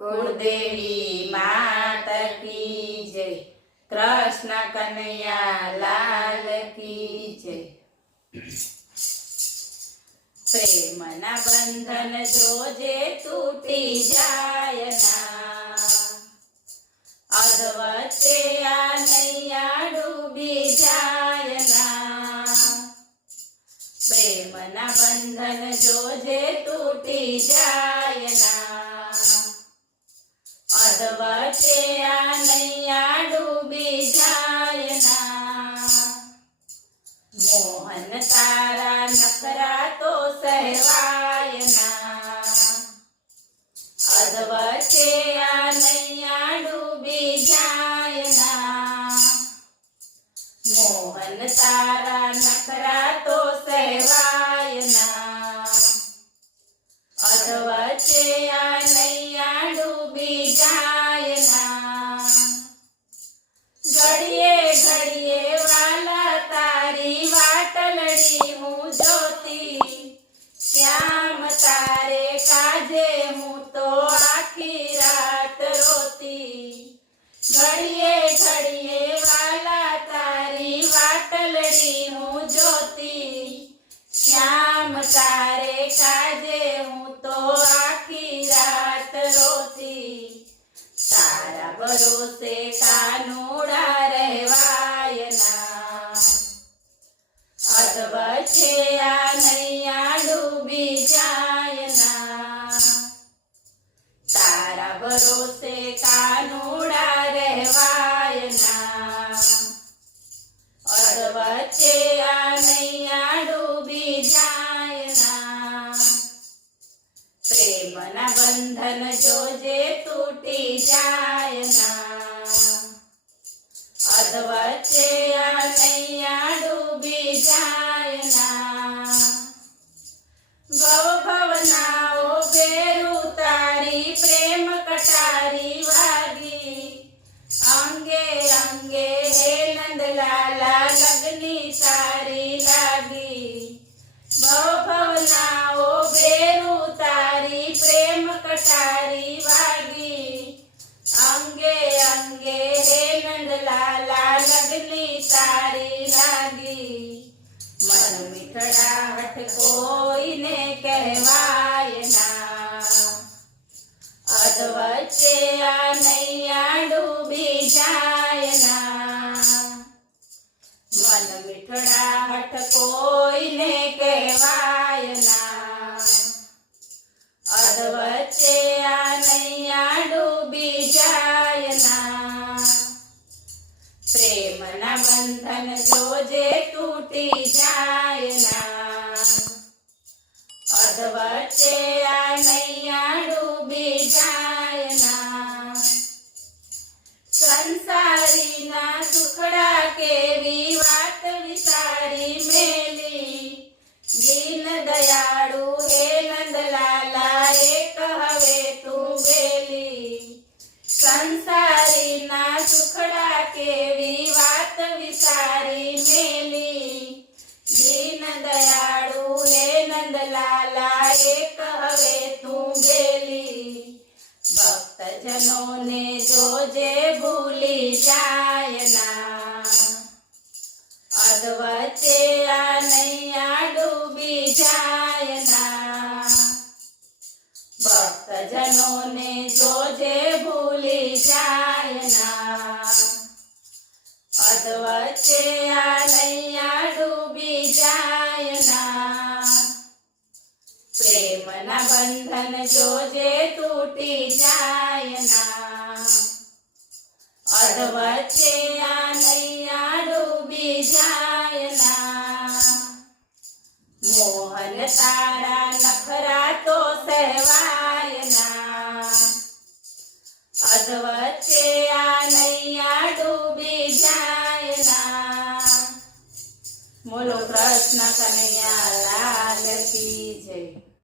कुलदेवी माता की जय। कृष्ण कन्हैया लाल की जय। प्रेमना बंधन जोजे तूटी जाय ना, अधवच्चे आ नैया डूबी जाय ना। प्रेमना बंधन जोजे तूटी जाय ना, अधवच्चे आ नैया डूबी जाय ना। मोहन तारा नखरा तो सहवाय ना, अधवच्चे आ नैया डूबी जाय ना। मोहन तारा नखरा तो सहवाय ना, अधवच्चे आ नैया डूबी जाय ना। घड़िए घड़िए वाला तारी वाटलड़ी हूँ जोती, श्याम तारे काजे हूँ तो आखी रात रोती। घड़िए घड़िए वाला तारी वाटलड़ी हूँ जोती, श्याम तारे काजे हूँ तो आखी रात रोती। तारा भरोसे कानूड़ा रहवाय ना, अधवच्चे आ नैया डूबी जाय ना। तारा भरोसे कानूड़ा रहवाय ना, अधवच्चे आ नैया डूबी जाय ना। प्रेमना बंधन जोजे तूटी जाय ना, अधवच्चे आ नैया डूबी जाय ना। भव भवनाओ बेरु तारी प्रेम कटारी वागी, अंगे अंगे हे नंदलाला लगनी तारी लागी। भव भवनाओ बेरु तारी प्रेम कटारी वागी, अंगे अंगे हे नंदलाला लगनी तारी लागी। मन मिठड़ाहट कोई ने कहवाय ना, अधवच्चे आ नैया डूबी जाय ना। मन मिठड़ाहट कोई ने कहवाय ना, अधवच्चे आ नैया डूबी जाय ना। प्रेमना बंधन जोजे तूटी जाय ना, अधवच्चे आ नैया डूबी जाय ना। संसारी ना सुखड़ा केवी वात विसारी मेली, दीन दयाळु हे नंदलाला एक हवे तू बेली। संसारी ना सुखड़ा केवी वात विसारी मेली, दीन दयाळु हे नंदलाला एक हवे तू बेली। भक्त जनों ने जोजे भूली जाय ना, अधवच्चे आ नैया डूबी जाय ना। भक्त जनों ने जोजे भूली जाय ना, अधवच्चे आ नैया डूबी जाय ना। प्रेमना बंधन जोजे तूटी जाय ना, अधवच्चे आ नैया डूबी जाय ना। मोहन तारा नखरा तो सहवाय ना, अधवच्चे आ नैया डूबी जाय ना। बोलो कृष्ण कन्हैया लाल की जय।